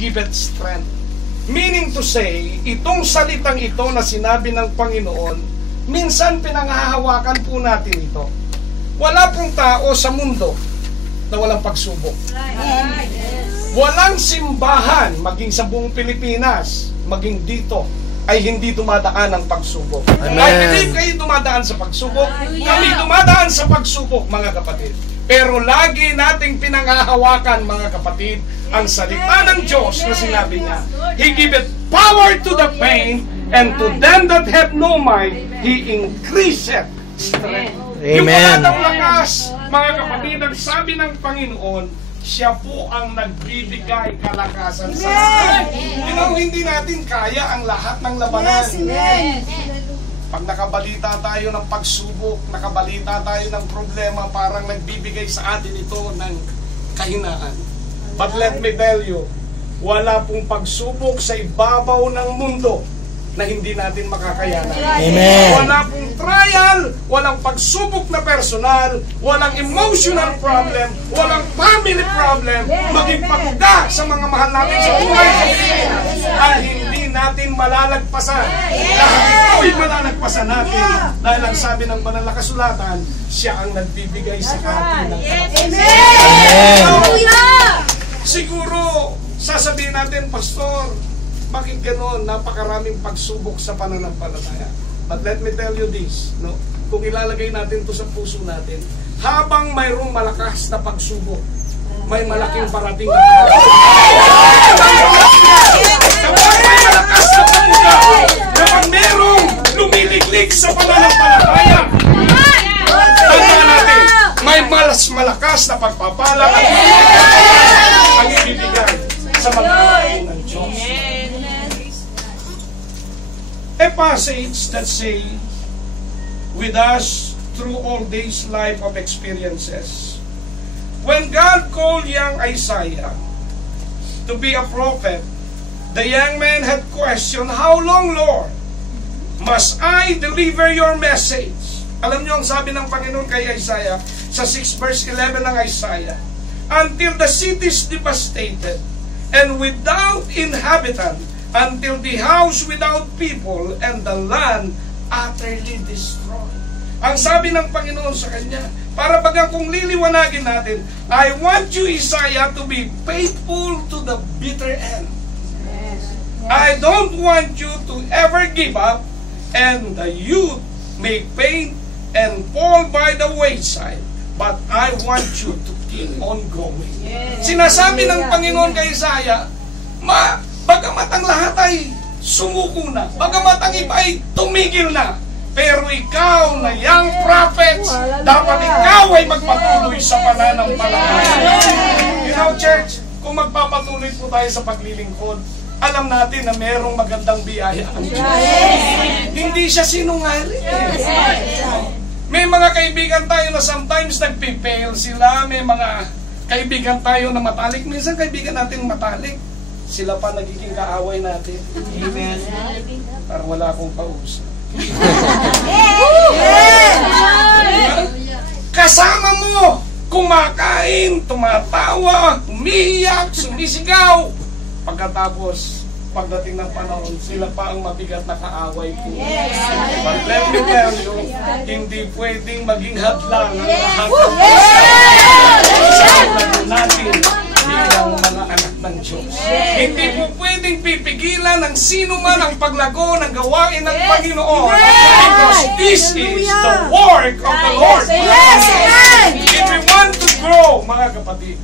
giveth strength. Meaning to say, itong salitang ito na sinabi ng Panginoon, minsan pinanghahawakan po natin ito. Wala pong tao sa mundo na walang pagsubok. Walang simbahan, maging sa buong Pilipinas, maging dito, ay hindi dumadaan ng pagsubok. I believe kayo dumadaan sa pagsubok. Kami dumadaan sa pagsubok, mga kapatid. Pero lagi nating pinanghahawakan, mga kapatid, ang salita ng Diyos na sinabi niya, He giveth power to the faint, and to them that have no might, He increaseth strength. Amen. Yung wala ng lakas, mga kapatid, ang sabi ng Panginoon, siya po ang nagbibigay kalakasan sa atin. Hindi natin kaya ang lahat ng labanan. Pag nakabalita tayo ng pagsubok, nakabalita tayo ng problema, parang nagbibigay sa atin ito ng kahinaan. But let me tell you, wala pong pagsubok sa ibabaw ng mundo na hindi natin makakayanan. Amen. Wala pong trial, walang pagsubok na personal, walang emotional problem, walang family problem, maging pagda sa mga mahal natin sa buhay ay hindi natin malalagpasan. Lahat ito'y malalagpasan natin dahil ang sabi ng banal na kasulatan, siya ang nagbibigay sa atin ng siguro, sasabihin natin, Pastor, bakit gano'n? Napakaraming pagsubok sa pananampalataya. But let me tell you this, no? Kung ilalagay natin to sa puso natin, habang mayroong malakas na pagsubok, may malaking parating na kapag may malakas na pagsubok, kapag mayroong lumiliglig sa pananampalataya, tandaan natin, may malakas na pagpapala at ang ibibigay sa mga anak ng Diyos. A passage that say, with us through all days life of experiences. When God called young Isaiah to be a prophet, the young man had questioned, how long, Lord, must I deliver your message? Alam niyo ang sabi ng Panginoon kay Isaiah sa 6 verse 11 ng Isaiah, until the city is devastated and without inhabitant, until the house without people and the land utterly destroyed. Ang sabi ng Panginoon sa kanya, para bagang kung liliwanagin natin, I want you, Isaiah, to be faithful to the bitter end. I don't want you to ever give up and the youth may faint and fall by the wayside, but I want you to keep on going. Sinasabi ng Panginoon kay Isaiah, bagamat ang lahat ay sumuko na, bagamat ang iba ay tumigil na, pero ikaw na young prophets, dapat ikaw ay magpatuloy sa pananampalataya. You know, church, kung magpapatuloy po tayo sa paglilingkod, alam natin na merong magandang biyaya ang Diyos. Hindi siya sinungaling. May mga kaibigan tayo na sometimes nagpipail sila, may mga kaibigan tayo na matalik. Minsan kaibigan natin matalik, sila pa nagiging kaaway natin. Amen. Parang wala akong kausap. Kasama mo, kumakain, tumatawa, umiiyak, sumisigaw. Pagkatapos, pagdating ng panahon, sila pa ang mabigat na kaaway ko. But let me tell you, hindi pwedeng maging hadlang ang lahat ng sa natin bilang mga anak ng Diyos. Hindi po pwedeng pipigilan ng sino man ang paglago ng gawain ng Panginoon, because this is the work of the Lord. If we want to grow, mga kapatid,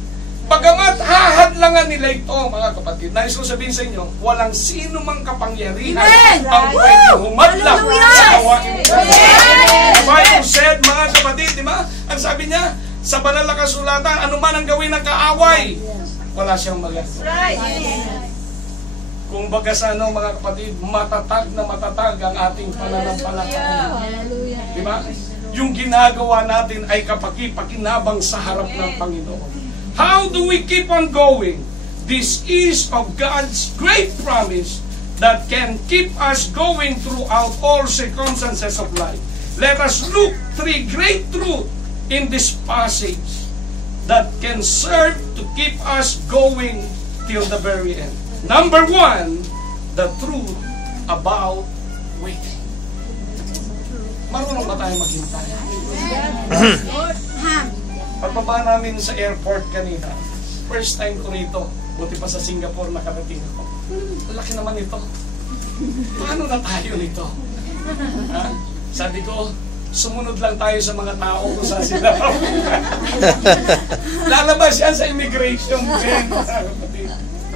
bagamat hahadlangan nila ito, mga kapatid, nais ko sabihin sa inyo, walang sino mang kapangyarihan ang pwedeng humadlang sa gawain ito. The Bible said, mga kapatid, di ba? Ang sabi niya, sa banal na kasulatan, ano man ang gawin ng kaaway, wala siyang magagawa. Kung baga sa ano, mga kapatid, matatag na matatag ang ating pananampalataya. Di ba? Yung ginagawa natin ay kapaki-pakinabang sa harap ng Panginoon. How do we keep on going? This is of God's great promise that can keep us going throughout all circumstances of life. Let us look three great truths in this passage that can serve to keep us going till the very end. Number 1, the truth about waiting. Marunong ba tayo maghintay? Pagbaba namin sa airport kanina, first time ko rito, buti pa sa Singapore nakarating ako. Laki naman ito. Paano na tayo nito? Ha? Sabi ko, sumunod lang tayo sa mga tao kung saan sila. Lalabas yan sa immigration.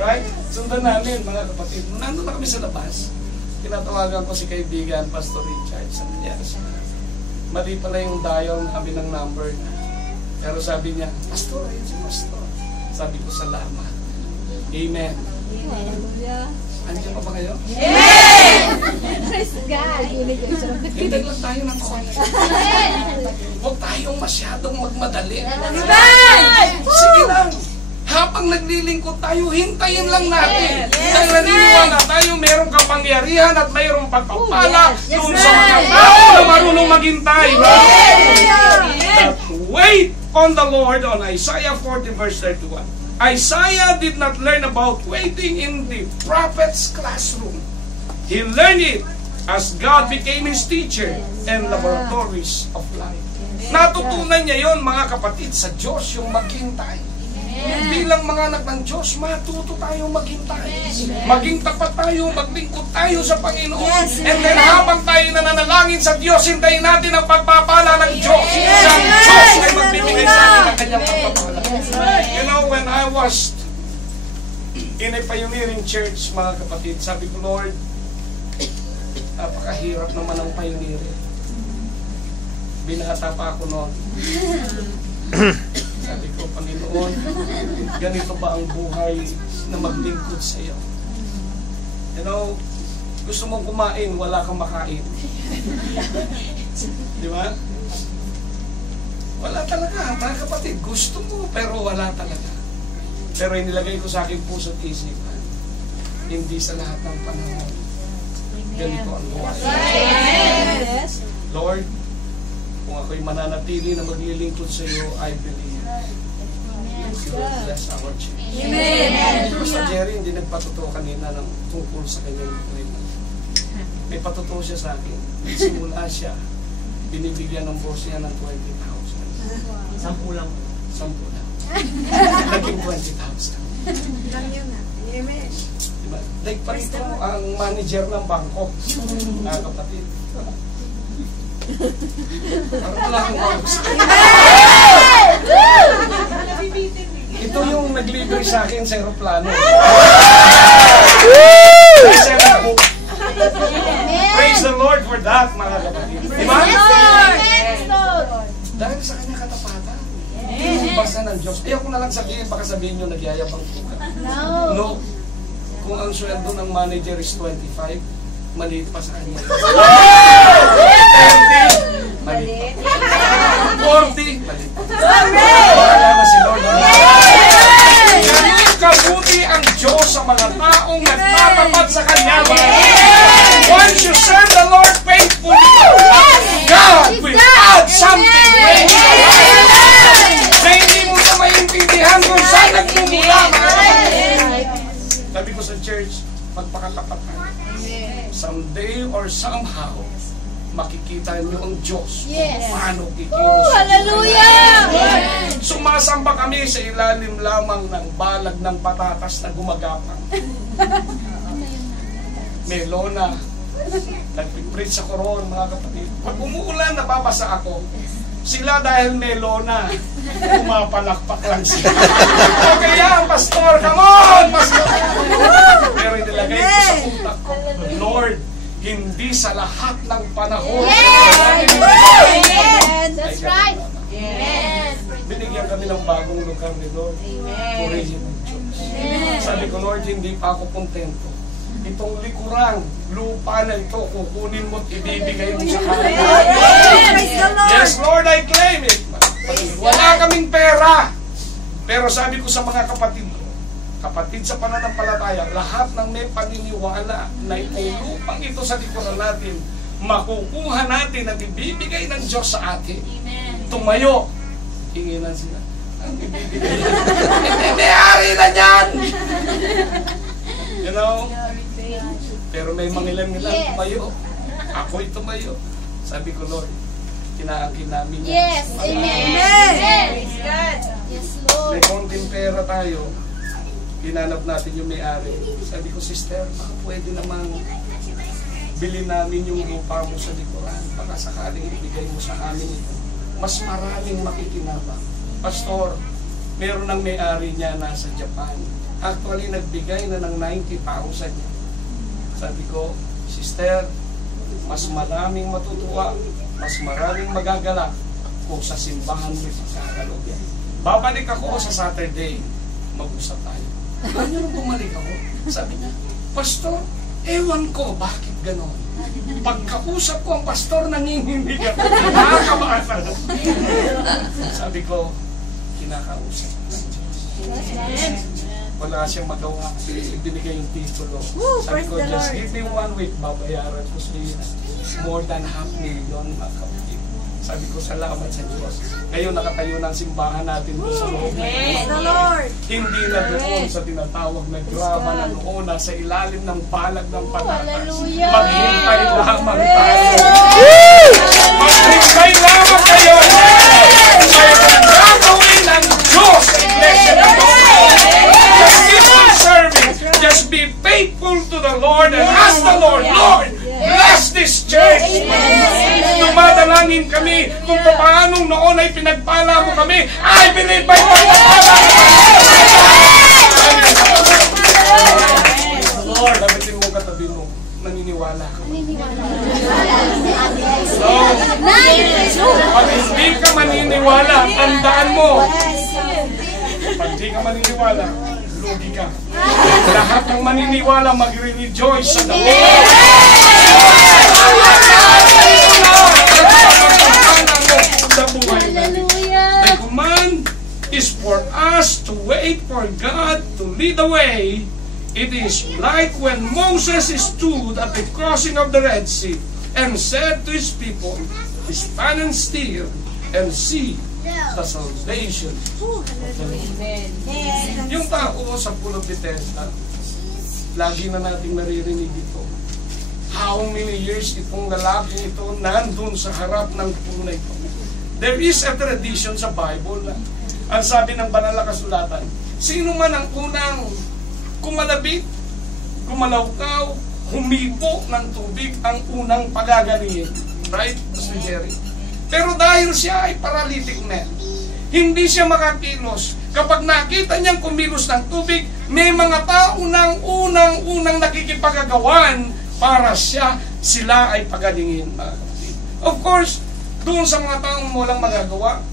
Right? Sundan namin, mga kapatid. Nandun na kami sa labas. Tinatawagan ko si kaibigan, Pastor Richard. Sabi niya, mali pala yung dial namin ng number niya. Pero sabi niya, Pastor, ayun si Pastor. Sabi ko, salamat. Amen. Andiyan pa ba kayo? Amen! Praise God! Hintay lang tayo ng konti. Huwag tayong masyadong magmadali. Amen! Sige lang. Habang naglilingkod tayo, hintayin lang natin. Dahil naniniwala tayo, mayroong kapangyarihan at mayroong pagpapala doon sa mga tao na marunong maghintay. That wait on the Lord, on Isaiah 40 verse 31. Isaiah did not learn about waiting in the prophet's classroom. He learned it as God became his teacher and laboratories of life. Natutunan niya yon, mga kapatid, sa Diyos yung maghintay. Bilang mga anak ng Diyos, matuto tayo maghintay. Maging tapat tayo, maglingkod tayo sa Panginoon. And then habang tayo nananalangin sa Diyos, hintayin natin ang pagpapala ng Diyos. Sa Diyos ay magbibigay sa atin ang kanyang pagpapala. You know, when I was in a pioneering church, mga kapatid, sabi ko, Lord, napakahirap naman ang pioneering. Binata pa ako noon. Sabi ko, Panginoon, ganito ba ang buhay na maglingkod sa iyo? You know, gusto mong kumain, wala kang makain. Di ba? Wala talaga, mga kapatid. Gusto mo, pero wala talaga. Pero inilagay ko sa aking puso at isipan, hindi sa lahat ng panahon ganito ang buhay. Lord, kung ako'y mananatili na maglilingkod sa iyo, I believe you will bless our church. Amen. Pastor Jerry, hindi nagpatuto kanina ng tungkol sa kanyang buhay. May patuto siya sa akin. Simula siya, binibigyan ng boss niya ng 20,000. 10 lang. Naging 20,000. Amen. Diba? Like pa rito ang manager ng bangko. Mga kapatid. Parang wala kang kaus. Ito yung nag-libre sa akin sa aeroplano. Praise the Lord for that, mga kapatid. Diba? Dahil sa kanya katapatan. Basta ng Diyos. Ayaw ko na lang sabihin, baka sabihin nyo nagyayabang tuka. No. Kung ang sweldo ng manager is 25, maliit pa sa kanya. 30, maliit pa. 40, maliit pa. Wala na si Lord. Ganun kabuti ang Diyos sa mga taong nagtatapat sa Kanya. Once you serve the Lord faithfully, God will add something great to your life. Na hindi mo na maintindihan kung saan nagmumula. Sabi ko sa church, magpakatapat tayo. Someday or somehow, makikita niyo ang Diyos kung paano kikilos. Hallelujah! Sumasamba kami sa ilalim lamang ng balag ng patatas na gumagapang. Melona, nag-preach sa koron, mga kapatid. Pag umuulan, nababasa ako. Sila dahil melona, pumapalakpak lang sila. Okay yan, pastor, come on, pastor. Pero inilagay ko sa utak ko, Lord, hindi sa lahat ng panahon. That's right. Binigyan kami ng bagong lugar ni Lord. Purihin ng Diyos. Sabi ko, Lord, hindi pa ako kontento. Itong likurang lupa na ito, kukunin mo at ibibigay mo sa akin. Yes, Lord, I claim it. Wala kaming pera. Pero sabi ko sa mga kapatid ko, kapatid sa pananampalataya, lahat ng may paniniwala na itong lupang ito sa likuran natin, makukuha natin at ibibigay ng Diyos sa atin. Tumayo. Hinginan sila. Ang ibibigay. Hindi, ari na yan! You know? Pero may mangilan-ngilan tumayo. Ako'y tumayo. Sabi ko, Lord, kinaangkin namin yan. Yes. Amen. Yes, Lord. May konting pera tayo. Hinanap natin yung may-ari. Sabi ko, sister, baka pwede namang bilhin namin yung lupa mo sa likuran. Baka sakaling ibigay mo sa amin ito. Mas maraming makikinabang. Pastor, meron ng may-ari niya nasa Japan. Actually, nagbigay na ng 90,000 niya. Sabi ko, sister, mas maraming matutuwa, mas maraming magagalak kung sa simbahan mo ipagkakalog yan. Babalik ako sa Saturday, mag-usap tayo. Ano nung bumalik ako? Sabi niya, Pastor, ewan ko, bakit ganon? Pagkausap ko ang pastor, nanginginig ako. Nakakabasa. Sabi ko, kinakausap ng Diyos. Wala siyang magawa. Binigay yung titulo. Sabi ko, just give me 1 week, babayaran ko sila. More than 500,000 mga kapatid. Sabi ko, salamat sa Diyos. Ngayon nakatayo ng simbahan natin doon sa loob. Hindi na doon sa tinatawag na graba na noon, nasa ilalim ng balag ng patatas. Maghintay lamang tayo. Maghintay lamang kayo. Kaya kung gagawin ang Diyos sa iglesia na doon, just keep on serving. Just be faithful to the Lord and ask the Lord, Lord, bless this church. Dumadalangin kami kung paano noon ay pinagpala mo kami. I believe by pagpapala. Lord, labitin mo katabi mo. Naniniwala ka. So, pag hindi ka maniniwala, tandaan mo. Pag hindi ka maniniwala, lugi ka. Lahat ng maniniwala magre-rejoice sa Lord. Sa buhay natin. The command is for us to wait for God to lead the way. It is like when Moses stood at the crossing of the Red Sea and said to his people, stand and still and see the salvation of the Lord. Yung tao sa Pool of Bethesda, lagi na nating naririnig ito. How many years itong lalaki ito nandun sa harap ng puno na ito? There is a tradition sa Bible na ang sabi ng banal na kasulatan, sino man ang unang kumalabit, kumalawkaw, humipo ng tubig ang unang pagagalingin. Right, Mr. Jerry? Pero dahil siya ay paralytic man, hindi siya makakilos. Kapag nakita niyang kumilos ng tubig, may mga tao nang unang nakikipagagawan para sila ay pagalingin. Of course, doon sa mga taong walang magagawa,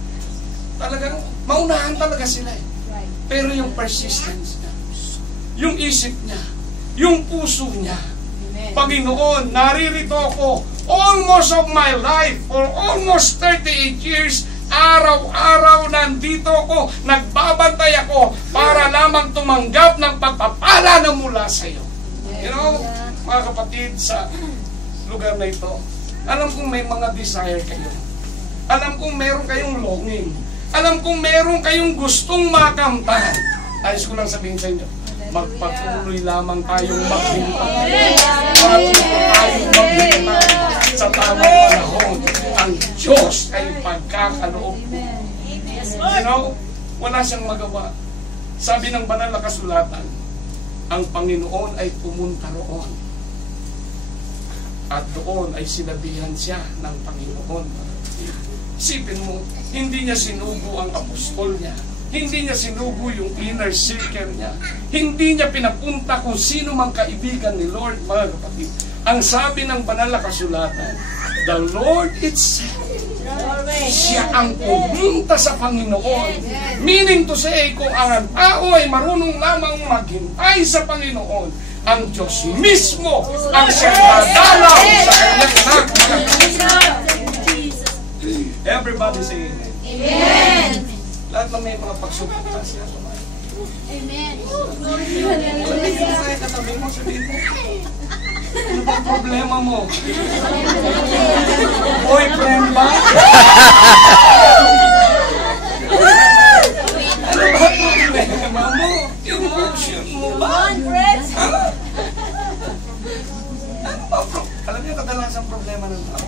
talagang maunahan talaga sila. Pero yung persistence niya, yung isip niya, yung puso niya, Panginoon, naririto ako almost of my life, for almost 38 years, araw-araw nandito ako, nagbabantay ako para lamang tumanggap ng pagpapala na mula sa iyo. You know, mga kapatid, sa lugar na ito, alam kong may mga desire kayo. Alam kong meron kayong longing. Alam kong meron kayong gustong makamtan. Ayos ko lang sabihin sa inyo, magpatuloy lamang tayong maghintay. Patuloy tayong maghintay sa tamang panahon. Ang Diyos ay pagkakaloob mo. You know, wala siyang magawa. Sabi ng banal na kasulatan, ang Panginoon ay pumunta roon. At doon ay sinabihan siya ng Panginoon. Isipin mo, hindi niya sinugo ang apostol niya. Hindi niya sinugo yung inner circle niya. Hindi niya pinapunta kung sino mang kaibigan ni Lord, mga kapatid. Ang sabi ng banal na kasulatan, the Lord itself, siya ang pumunta sa Panginoon. Meaning to say, kung ang tao ay marunong lamang maghintay sa Panginoon, ang Diyos mismo ang siyang dadalaw sa kanyang anak. Everybody say amen. Amen. Lahat na may mga pagsubok na siya. Amen. Katabi mo, sabihin mo. Ano bang problema mo? Boyfriend ba? Ano ba problema mo? Emotion mo ba? problema ng tao?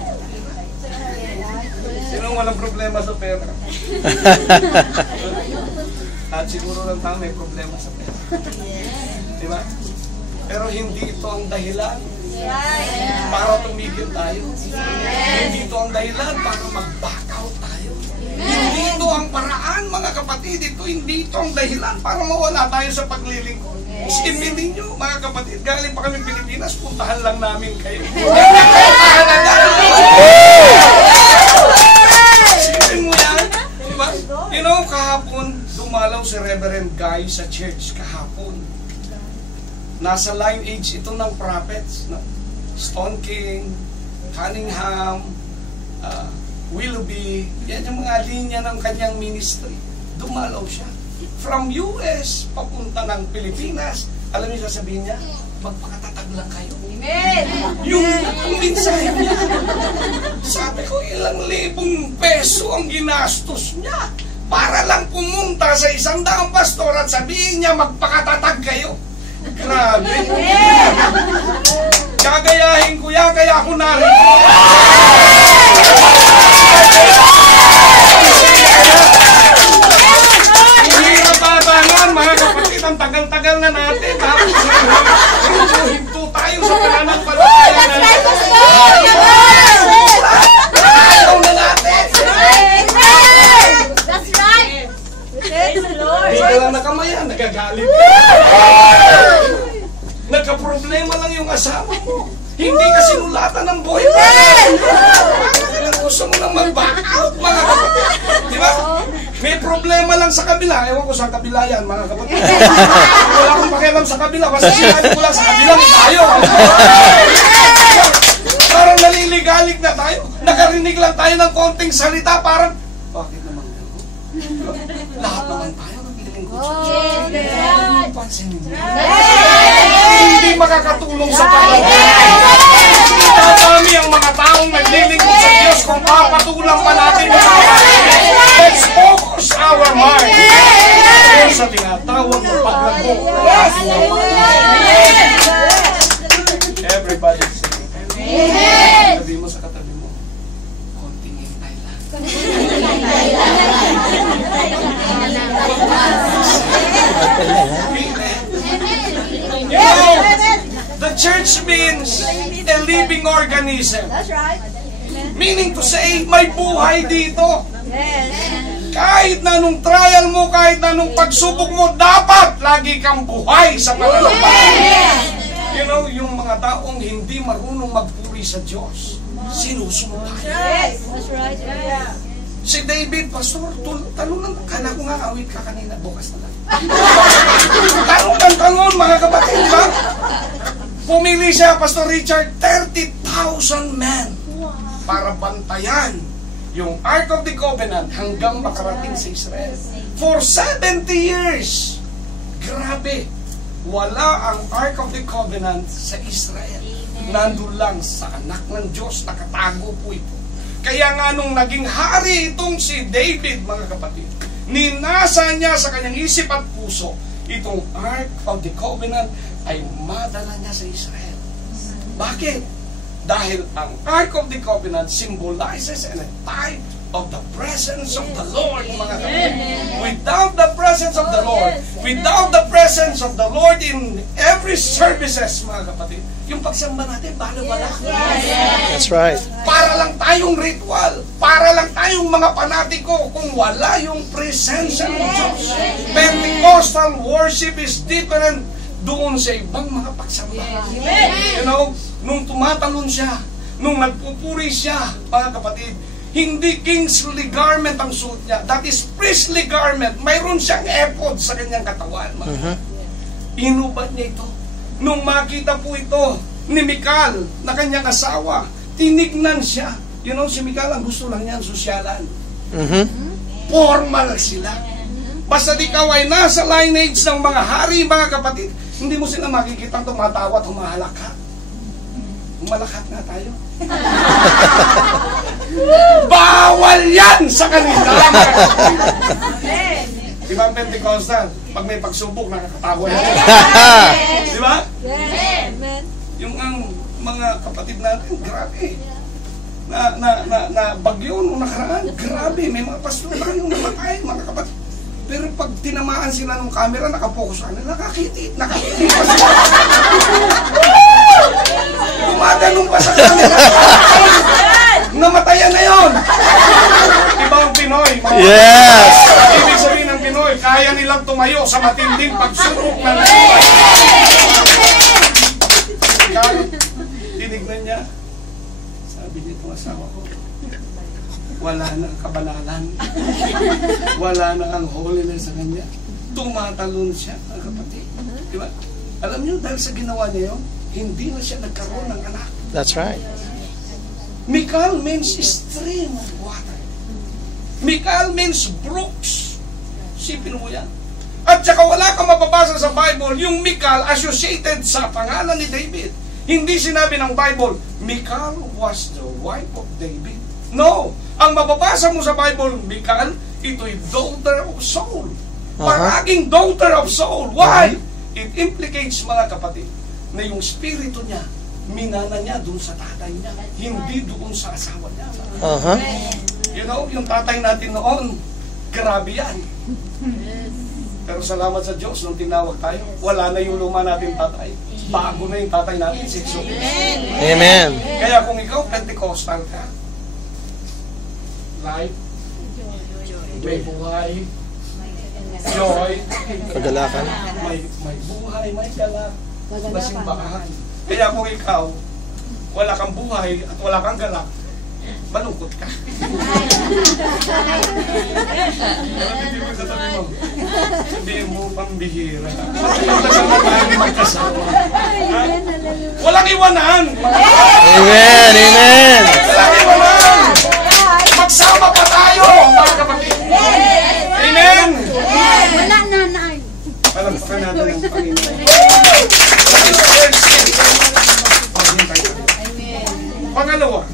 Sino walang problema sa pera? At siguro lang tao may problema sa pera. Di ba? Pero hindi ito ang dahilan para tumigil tayo. Hindi ito ang dahilan para mag-back out tayo. Hindi ito ang paraan, mga kapatid. Hindi ito ang dahilan para mawala tayo sa paglilingkod. Isipin ninyo, mga kapatid, galing pa kami Pilipinas, puntahan lang namin kayo. Isipin mo yan. Diba? You know, kahapon, dumalaw si Reverend Guy sa church. Kahapon. Nasa lineage ito ng prophets. No? Stone King, Cunningham, Willoughby. Yan yung mga linya ng kanyang ministry. Dumalaw siya. From US, papunta ng Pilipinas. Alam niyo sasabihin niya, magpakatatag lang kayo. Amen. Yung mensahe niya. Sabi ko, ilang libong peso ang ginastos niya para lang pumunta sa 100 pastor at sabihin niya, magpakatatag kayo. Grabe. Gagayahin ko yan, kaya ako narito. Hindi na babangan, mga kapatid, ang tagal-tagal na natin. Tapos, hinto tayo sa pananampalataya na natin. Ayaw na natin. That's right. Praise the Lord. Hindi ka lang nakamayan, nagagalit ka. Nagka-problema lang yung asawa mo. Hindi ka sinulatan ng boyfriend. Gusto mo lang mag-back out, mga kapatid. Di ba? May problema lang sa kabila. Ewan ko sa kabila yan, mga kapatid. Wala akong pakialam sa kabila. Basta sinabi ko lang sa kabila, tayo. Parang naliligalig na tayo. Nakarinig lang tayo ng konting salita. Parang, bakit naman gano'n? Lahat naman tayo naglilingkod sa Diyos. Pansin mo. Hindi makakatulong sa pamamagitan. Dadami ang mga taong naglilingkod sa Diyos kung papatulang pa natin yung mga pamamagitan. Let's focus our mind kung sa tinatawag ng paglago ng ating pamamagitan. Everybody say amen. Sabi mo sa katabi mo, konting hintay lang. You know, the church means a living organism. That's right. Meaning to say, may buhay dito. Kahit na nung trial mo, kahit na nung pagsubok mo, dapat lagi kang buhay sa pananampalataya. You know, yung mga taong hindi marunong magpuri sa Diyos, sinusumpay. Yes. That's right. Yeah. Si David, Pastor, tanong lang, kala ko nga awit ka kanina, bukas na lang. Tanong, mga kapatid, di ba? Pumili siya, Pastor Richard, 30,000 men para bantayan yung Ark of the Covenant hanggang makarating sa Israel. For 70 years, grabe, wala ang Ark of the Covenant sa Israel. Nandun lang sa anak ng Diyos, nakatago po ito. Kaya nga nung naging hari itong si David, mga kapatid, ninasa niya sa kanyang isip at puso, itong Ark of the Covenant ay madala niya sa Israel. Bakit? Dahil ang Ark of the Covenant symbolizes and a type of the presence of the Lord, mga kapatid. Without the presence of the Lord, without the presence of the Lord in every services, mga kapatid, yung pagsamba natin, bala-bala. That's right. Para lang tayong ritual, para lang tayong mga panatiko kung wala yung presensya ng Diyos. Pentecostal worship is different doon sa ibang mga pagsamba. You know, nung tumatalon siya, nung nagpupuri siya, mga kapatid, hindi kingly garment ang suot niya. That is priestly garment. Mayroon siyang ephod sa kanyang katawan. Inubad niya ito. Nung makita po ito ni Michal na kanyang asawa, tinignan siya. You know, si Michal ang gusto lang niyan, sosyalan. Formal sila. Basta ikaw ay nasa lineage ng mga hari, mga kapatid, hindi mo sila makikitang tumatawa at humahalakha. Humalakhat nga tayo. Bawal yan sa kanila. Di ba ang Pentecostal? Pag may pagsubok, nakakatawa yan. Di ba? Yung ang mga kapatid natin, grabe. na bagyo nung nakaraan. Grabe, may mga pastor na yung namatay, mga kapatid. Pero pag tinamaan sila ng camera, nakapokus ka na, nakakiti pa sila. Gumaganong pa sa camera. Namatayan na yun. Ibang Pinoy. Yes! Ibig sabihin ng Pinoy, kaya nilang tumayo sa matinding pagsubok ng buhay. Tinignan niya. Sabi niya itong asawa ko, wala nang kabanalan. Wala nang ang holiness sa kanya. Tumatalon siya, ang kapatid. Diba? Alam niyo, dahil sa ginawa niya yun, hindi na siya nagkaroon ng anak. That's right. Mikal means stream of water. Mikal means brooks. Sipin mo yan. At saka wala kang mababasa sa Bible, yung Mikal associated sa pangalan ni David. Hindi sinabi ng Bible, Mikal was the wife of David. No! Ang mababasa mo sa Bible, Mikal, ito'y daughter of Saul. Paraging daughter of Saul. Why? It implicates, mga kapatid, na yung spirito niya, minana niya doon sa tatay niya, hindi doon sa asawa niya. You know, yung tatay natin noon, grabe yan. Pero salamat sa Diyos, nung tinawag tayo, wala na yung luma natin tatay. Bago na yung tatay natin, sikso. Amen. Kaya kung ikaw Pentecostal ka, life, may buhay, joy, Kagalakan. may buhay, may galak, masimbahan. Kaya kung ikaw, wala kang buhay at wala kang galak, malungkot ka. Hindi mo katabi mo. Sabihin mo, pambihira. Walang iwanan. Amen. Amen. Walang iwanan. Magsama pa tayo, mga kapatid. Amen. Wala nanay. Palampakan natin ang Panginoon. Pangalawa,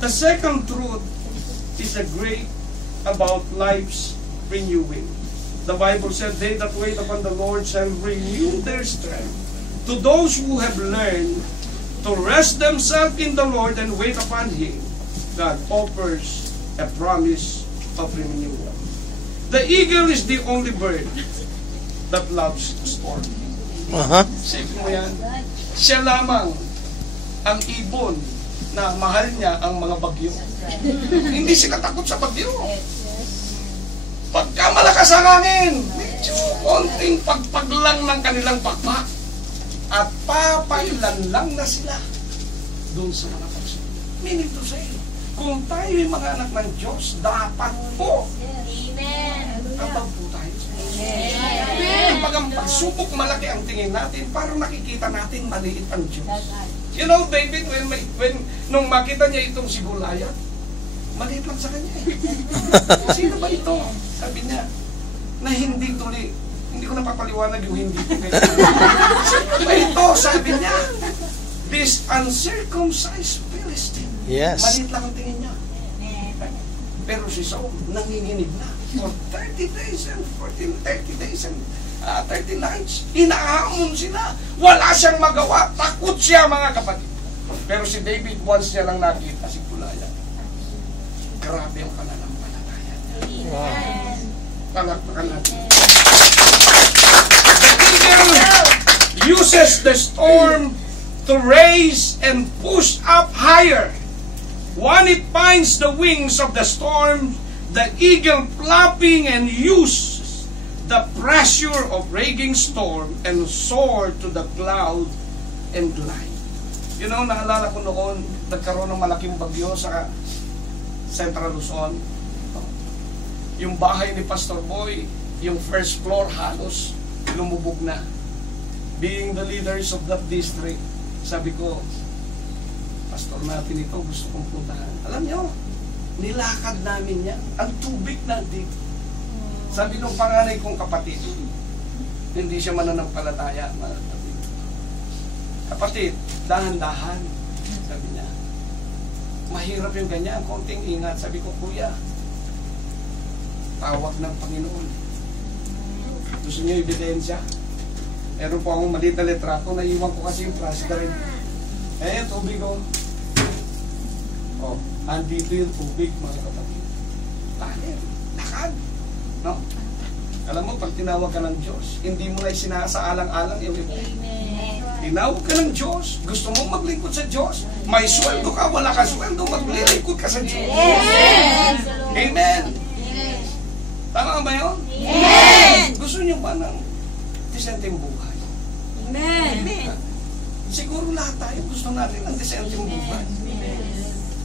the second truth is a great about life's renewing. The Bible said, they that wait upon the Lord shall renew their strength. To those who have learned to rest themselves in the Lord and wait upon Him, God offers a promise of renewal. The eagle is the only bird that loves storm. Isipin mo yan. Siya lamang ang ibon na mahal niya ang mga bagyo. Hindi sila takot sa bagyo. Pagka malakas ang hangin, medyo konting pagpag lang ng kanilang pakpak at papailan lang na sila doon sa mga pagsubok. Meaning to say, kung tayo'y mga anak ng Diyos, dapat po kapag po tayo. Pag ang pagsubok malaki ang tingin natin, parang nakikita natin maliit ang Diyos. You know, David, nung makita niya itong si Goliath, maliit lang sa kanya eh. Sino ba ito? Sabi niya, na hindi tuloy. Hindi ko napapaliwanag yung hindi tuloy. Sino ba ito? Sabi niya, this uncircumcised Philistine. Yes. Maliit lang ang tingin niya. Pero si Saul, nanginginig na. For 30 days and 30 days and 30 nights. Inahamon sila. Wala siyang magawa. Takot siya, mga kapatid. Pero si David, once niya lang nakita si Goliath, grabe ang pananampalataya niya. Wow. Palakpakan natin. The eagle uses the storm to raise and push up higher. When it finds the wings of the storm, the eagle flapping and uses the pressure of raging storm and soar to the cloud and glide. You know, naalala ko noon, nagkaroon ng malaking bagyo sa Central Luzon. Yung bahay ni Pastor Boy, yung first floor halos lumubog na. Being the leaders of that district, sabi ko, pastor natin ito, gusto kong puntahan. Alam nyo, nilakad namin yan. Ang tubig na dito. Sabi nung panganay kong kapatid, hindi siya mananampalataya. Kapatid, dahan-dahan. Sabi niya, mahirap yung ganyan, konting ingat. Sabi ko, kuya, tawag ng Panginoon. Gusto niyo ebidensya? Meron po akong maliit na litrato, naiwan ko kasi yung flash drive. Eh, tubig ko. Oh, andito yung tubig, mga kapatid. Lalim, lakad. No? Alam mo, pag tinawag ka ng Diyos, hindi mo na isinasaalang-alang yung iba. Tinawag ka ng Diyos, gusto mo maglingkod sa Diyos, may sweldo ka, wala ka sweldo, maglilingkod ka sa Diyos. Yes. Amen. Tama ba yun? Amen. Gusto niyo ba ng disenteng buhay? Amen. Siguro lahat tayo gusto natin ng disenteng buhay.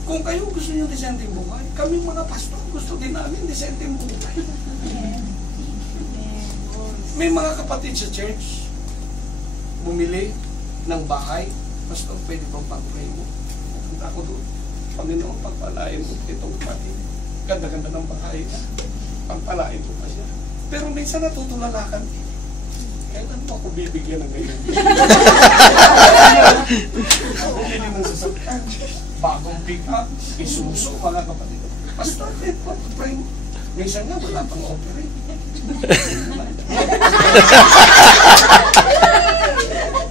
Kung kayo gusto niyo disenteng buhay, kami mga pastor gusto din namin disenteng buhay. May mga kapatid sa church, bumili ng bahay. Pastor, pwede bang pag-pray mo? Pupunta ako doon. Panginoon, pagpalain mo itong kapatid. Ganda-ganda ng bahay na. Pagpalain mo pa siya. Pero minsan natutulalakan. Kailan mo ako bibigyan ng ganyan? Bumili ng sasakyan. Bagong pick-up. Isuso, mga kapatid. Pastor, pwede pag-pray mo. Minsan nga, wala pang operate.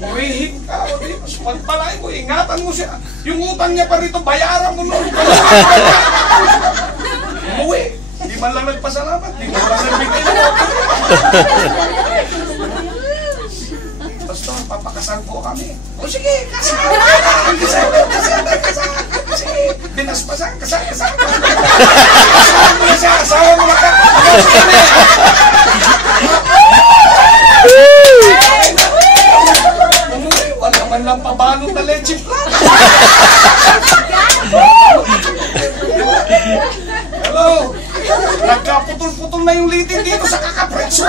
Muhihing ka o dito. Pagpalain mo, ingatan mo siya. Yung utang niya pa rito, bayaran mo nun. Umuwi. Di man lang nagpasalamat. Di man lang nagbigay ng Pastor, papakasal po kami. O sige, kasal. Kasal. Sige, binaspasan, kasal. Kasal mo na siya, asawa mo na ka. Umuwi, wala man lang pabalot na leche plan. Hello? Nagkaputol-putol na yung litin dito sa kakapretso.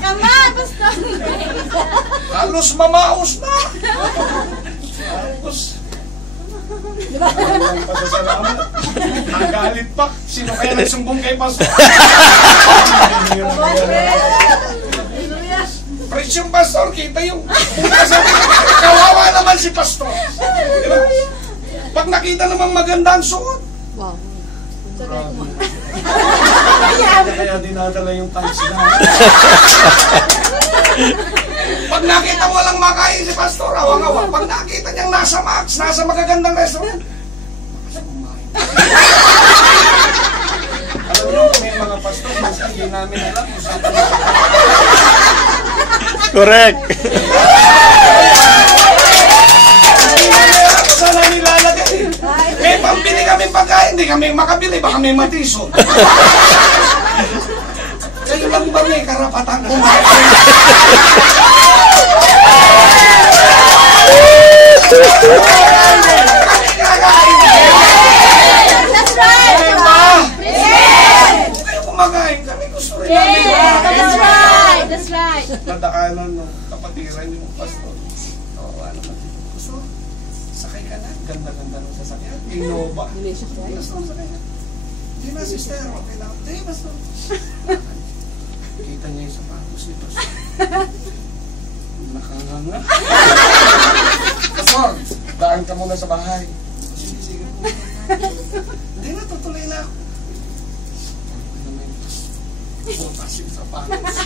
Kama, Pastor. Halos mamaos na. Tapos, walang pasasalamat. Nagalit pa. Sino kaya nagsumbong kay Pastor? Preach yung Pastor, kita yung kawawa naman si Pastor. Diba? Pag nakita namang maganda ang suot, kaya dinadala yung times na. Pag nakita mo lang makain si Pastor, awang-awang. Pag nakita niyang nasa Max, nasa magagandang restaurant, alam niyo, may mga pastor, mas hindi namin alam kung saan pa Correct. sana nilalagay. May pambili kami pagkain, hindi kami makabili, baka may matiso. Kayo lang ba may karapatan kumain? That's right. Kung kayo kumakain, kami gusto rin namin Yes, kumain. that's right. That's right. Nadaanan ng kapatiran yung pastor. Oo, ano ba? Pastor, sakay ka na. Ganda-ganda ng sasakyan. Innova. Pastor, sakay na. Di na, sister. Okay lang. Di, pastor. Kita niya yung sapatos ni pastor. Nakanganga. Pastor, daan ka muna sa bahay. Sige, sige. Hindi na, tutuloy na ako. Ano naman yung pastor? Butas yung sapatos.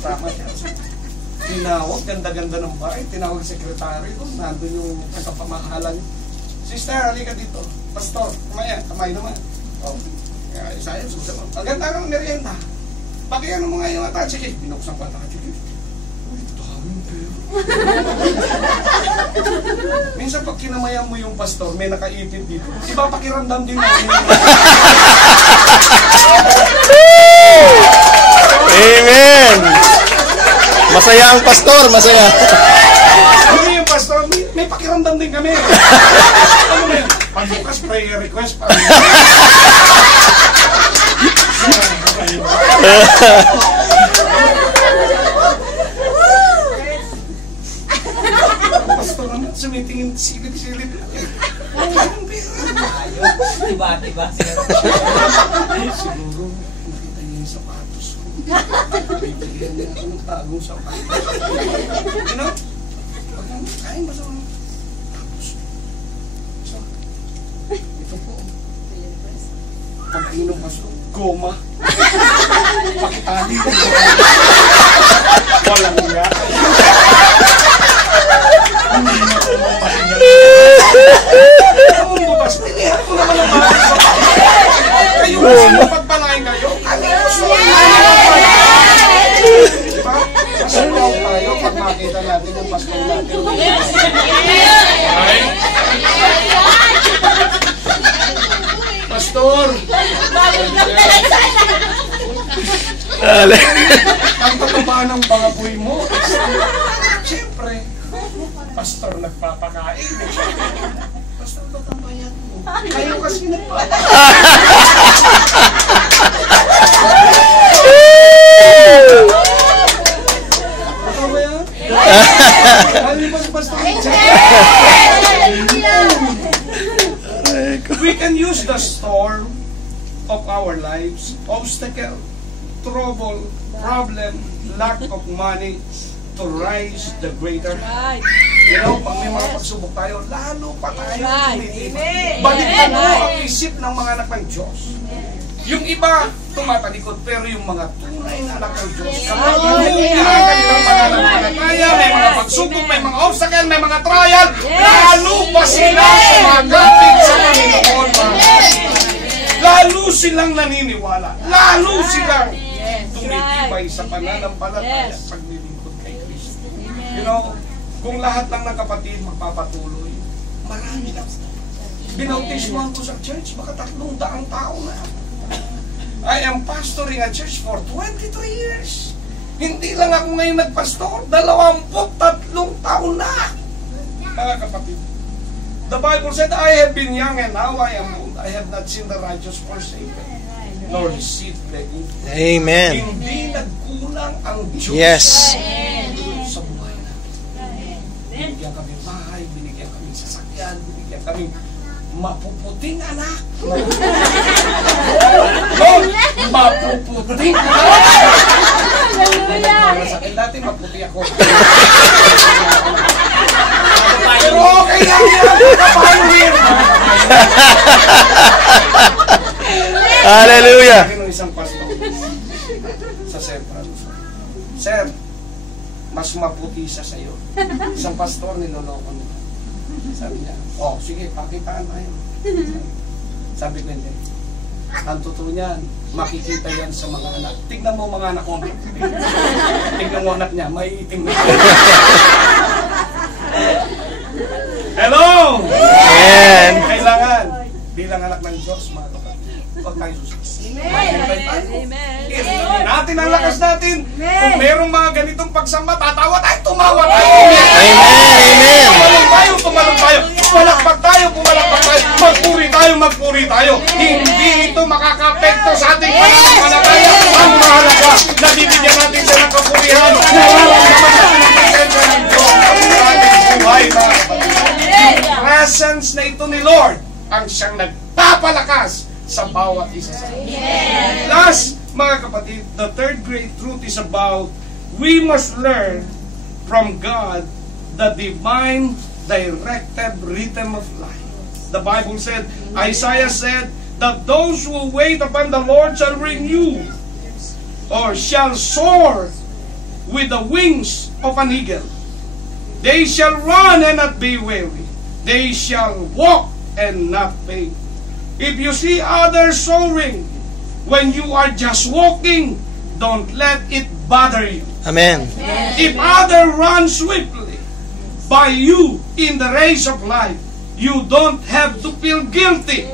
Tama siya. Tinawag, ganda-ganda ng bahay. Tinawag sekretary ko. Nandun yung nagkapamahalan. Sister, halika dito. Pastor, kamay naman. Oh, isa yun, susunod. Ang ganda ng merienda. Pakiano mo nga yung attache cake. Binuksan ko attache cake. Uy, daming pera. Minsan pag kinamayan mo yung pastor, may nakaipit dito. Iba pakiramdam din namin. Amen. Masaya ang pastor, masaya. Hindi yung pastor, may pakiramdam din kami. Ano mo yun? Pagbukas prayer request pa. Pastor naman, sumitingin silip-silip. Anong pera? Tiba-tiba siya. Siguro, nakita niya yung sapatos ko. Bibigyan niya ako ng tagong sapatos. You know? Pag kain ba sa mga? Tapos, so, ito po. Pag inom pastor, goma. Pakitali. Walang nga. Hindi na ako mapahinga. Pakita natin yung pastor natin. Right? Pastor! Ang tataba ng pangapoy mo. Siyempre, pastor nagpapakain. Pastor, ba't ang bayad mo? Kayo kasi Ito ba yan? Halibas pastor. We can use the storm of our lives, obstacle, trouble, problem, lack of money to rise the greater. You know, pag may mga pagsubok tayo, lalo pa tayo tumitibay. Balikan mo ang isip ng mga anak ng Diyos. Yung iba, tumatalikod, pero yung mga tunay na anak ng Diyos, kapag humugi ang kanilang pananampalataya, may mga pagsubok, may mga obstacle, may mga trial, lalo pa sila sumagapit sa Panginoon. Lalo silang naniniwala, lalo silang tumitibay sa pananampalataya at paglilingkod kay Kristo. You know, kung lahat lang ng kapatid magpapatuloy, marami lang. Binautismuhan ko sa church, baka 300 tao na. I am pastoring a church for 23 years. Hindi lang ako ngayon nagpastor, 23 taon na. Mga kapatid, the Bible said, I have been young and now I am old. I have not seen the righteous forsaken, nor his seed begging. Amen. Hindi nagkulang ang Diyos sa buhay natin. Binigyan kami bahay, binigyan kami sasakyan, binigyan kami mapuputing anak. Mapuputing anak. Para sa akin dati, maputi ako. Pero okay lang yan. Kapangin. Hallelujah. Sabi ng isang pastor sa Central, Sir, mas maputi siya sa'yo. Isang pastor niloloko niya. Sabi niya, oh, sige, pakitaan tayo. Sabi ko, hindi. Ang totoo niyan, makikita yan sa mga anak. Tingnan mo mga anak ko. Tingnan mo anak niya, may itim na. Hello! Amen. Kailangan, bilang anak ng Diyos, mga kapatid, huwag tayo susunod. Natin ang lakas natin. Kung merong mga ganitong pagsamba, tatawa tayo, tumawa tayo. Amen. Tumalong tayo. Pumalakpak tayo. Magpuri tayo. Hindi ito makaka-apekto sa ating pananampalataya. Ang mahalaga, nabibigyan natin siya ng kapurihan. Nararamdaman natin ang presensya ng Diyos sa ating buhay, mga kapatid. Yung presence na ito ni Lord ang siyang nagpapalakas sa bawat isa sa atin. Last, mga kapatid, the third great truth is about we must learn from God the divine directed rhythm of life. The Bible said, Isaiah said, that those who wait upon the Lord shall renew or shall soar with the wings of an eagle. They shall run and not be weary. They shall walk and not faint. If you see others soaring when you are just walking, don't let it bother you. Amen. If others run swiftly by you in the race of life, you don't have to feel guilty.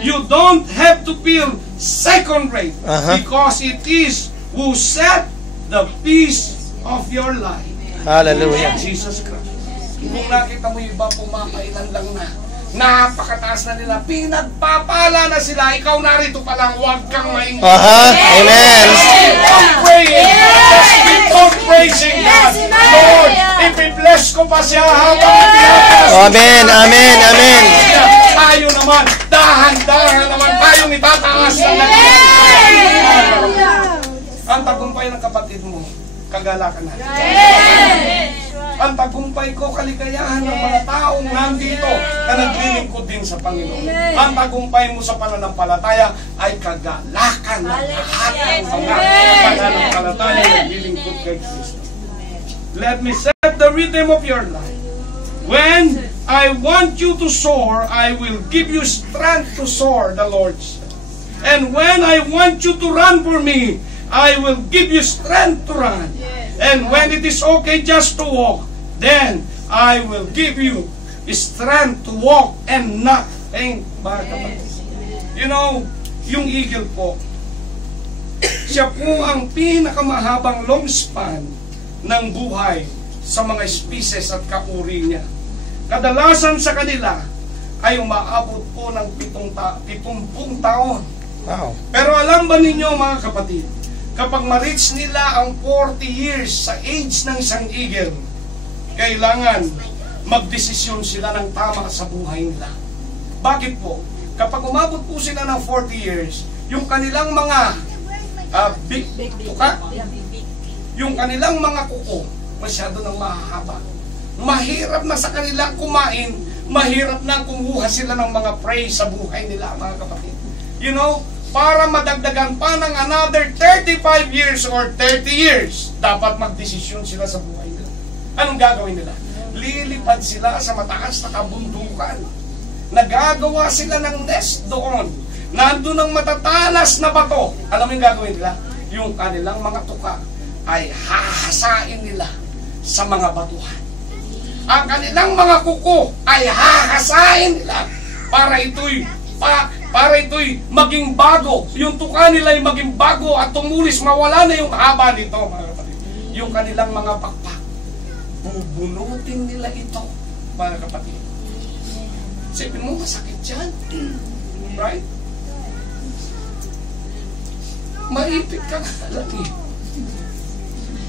You don't have to feel second rate because it is who set the peace of your life. Hallelujah. Jesus Christ. Kung nakita mo yung iba pumapailan lang na, napakataas na nila, pinagpapala na sila, ikaw narito pa lang, huwag kang maingay. Amen. Keep on praying. Just keep on praising God. Lord, ipi-bless ko pa siya habang ipinataas. Amen. Amen. Amen. Tayo naman, dahan-dahan naman tayong itataas ng natin. Ang tagumpay ng kapatid mo, kagalakan natin. Ang tagumpay ko, kaligayahan ng mga taong nandito na naglilingkod din sa Panginoon. Ang tagumpay mo sa pananampalataya ay kagalakan ng lahat ng mga pananampalataya na naglilingkod kay Kristo. Let me set the rhythm of your life. When I want you to soar, I will give you strength to soar, the Lord said. And when I want you to run for me, I will give you strength to run. And when it is okay just to walk, then I will give you strength to walk and not faint. Mga kapatid. You know, yung eagle po, siya po ang pinakamahabang long span ng buhay sa mga species at kauri niya. Kadalasan sa kanila ay umaabot po ng 70 taon. Wow. Pero alam ba ninyo mga kapatid, kapag ma-reach nila ang 40 years sa age ng isang eagle, kailangan magdesisyon sila ng tama sa buhay nila. Bakit po? Kapag umabot po sila ng 40 years, yung kanilang mga tuka, yung kanilang mga kuko, masyado nang mahahaba. Mahirap na sa kanilang kumain, mahirap na kumuha sila ng mga prey sa buhay nila, mga kapatid. You know, para madagdagan pa ng another 35 years or 30 years, dapat magdesisyon sila sa buhay nila. Anong gagawin nila? Lilipad sila sa mataas na kabundukan. Nagagawa sila ng nest doon. Nandun ang matatalas na bato. Alam mo yung gagawin nila? Yung kanilang mga tuka ay hahasain nila sa mga batuhan. Ang kanilang mga kuko ay hahasain nila para ito'y maging bago. Yung tuka nila ay maging bago at tumulis, mawala na yung haba nito, mga kapatid. Yung kanilang mga pakpak, bubunutin nila ito, mga kapatid. Sipin mo, masakit yan. Right? Maipit ka na lang eh.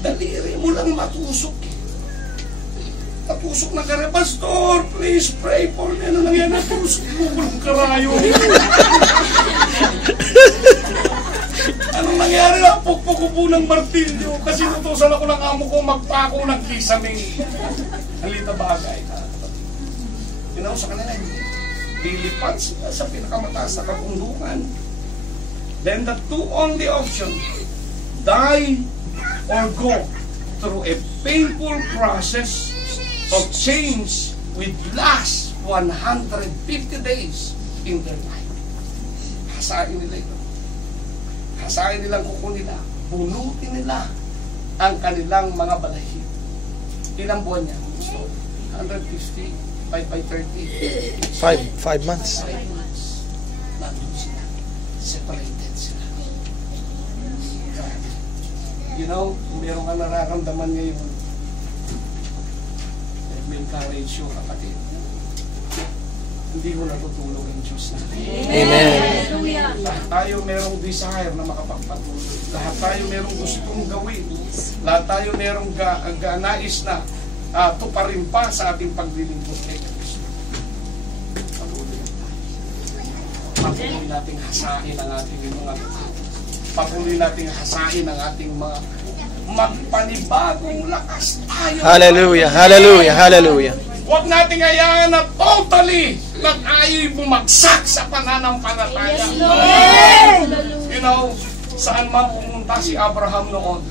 Daliri mo lang matusok eh. Natusok na ka rin, Pastor, please pray for me. Ano nangyari? Natusok mo ng karayo. Anong nangyari? Napukpok ko po ng martilyo kasi nutusan ako ng amo ko magpako ng kisaming. Halita bagay. You know, sa kanila, lilipad sila sa pinakamataas na kabundukan. Then the two only option, die or go through a painful process of change with last 150 days in their life. Hasain nila ito. Hasain nilang kuko nila. Bunutin nila ang kanilang mga balahibo. Ilang buwan niya? 150. 5 by 30. 5 months. 5 months. Nandun sila. Separated sila. You know, meron ka nararamdaman ngayon. Let me encourage you, kapatid. Hindi mo natutulog ang Diyos natin. Amen. Lahat tayo merong desire na makapagpatuloy. Lahat tayo merong gustong gawin. Lahat tayo merong nais na tuparin pa sa ating paglilingkod kay Kristo. Patuloy nating hasain ang ating mga tao. Patuloy nating hasain ang ating mga magpanibagong lakas tayo. Hallelujah, hallelujah, hallelujah. Huwag nating hayaan na totally na tayo'y bumagsak sa pananampalataya. You know, saan man pumunta si Abraham noon,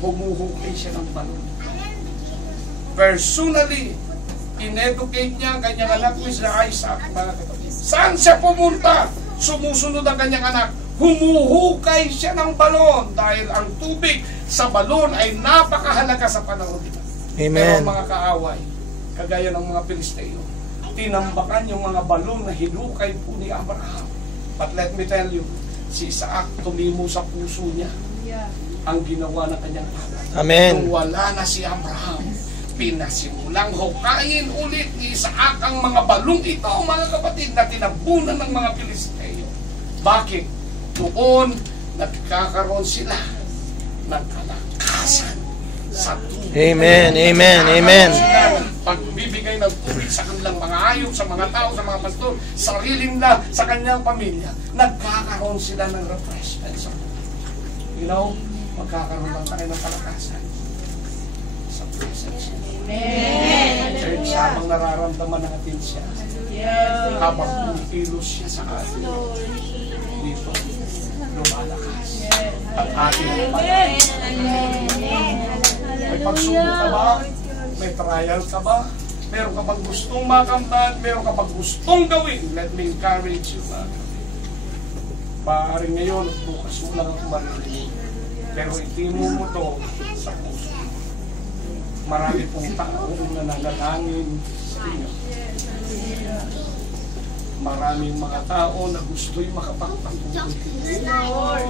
humuhukay siya ng balon. Personally, in-educate niya ang kanyang anak which na Isaac, mga kapatid. Saan siya pumunta? Sumusunod ang kanyang anak. Humuhukay siya ng balon dahil ang tubig sa balon ay napakahalaga sa panahon nila. Amen. Pero mga kaaway, kagaya ng mga Pilisteo, tinambakan yung mga balon na hinukay po ni Abraham. But let me tell you, si Isaac tumimo sa puso niya ang ginawa ng kanyang tatay. Amen. Nung wala na si Abraham, pinasimulang hukayin ulit ni Isaac ang mga balong ito, mga kapatid, na tinabunan ng mga Pilisteo. Bakit? Doon nagkakaroon sila ng kalakasan sa tubig. Amen, amen, amen. Pagbibigay ng tubig sa kanilang mga hayop, sa mga tao, sa mga pastor, sarili nila, sa kanyang pamilya, nagkakaroon sila ng refreshment sa tubig. You know, magkakaroon lang tayo ng kalakasan sa presence niya. Amen. Church, habang nararamdaman natin siya, habang pumikilos siya sa atin, dito, lumalakas ang ating may pagsubok ka ba? May trial ka ba? Meron ka bang gustong makamtan? Meron ka bang gustong gawin? Let me encourage you, Maaaring ngayon at bukas mo lang ako maririnig. Pero itimo mo to sa puso. Marami pong taong nananalangin sa inyo. Maraming mga tao na gusto'y makapagpatuloy.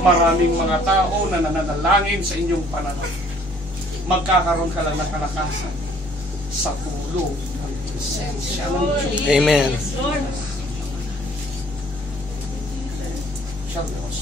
Maraming mga tao na nananalangin sa inyong pananaw. Magkakaroon ka lang ng kalakasan sa tulong ng presensya ng Diyos. Amen. Siya, Diyos.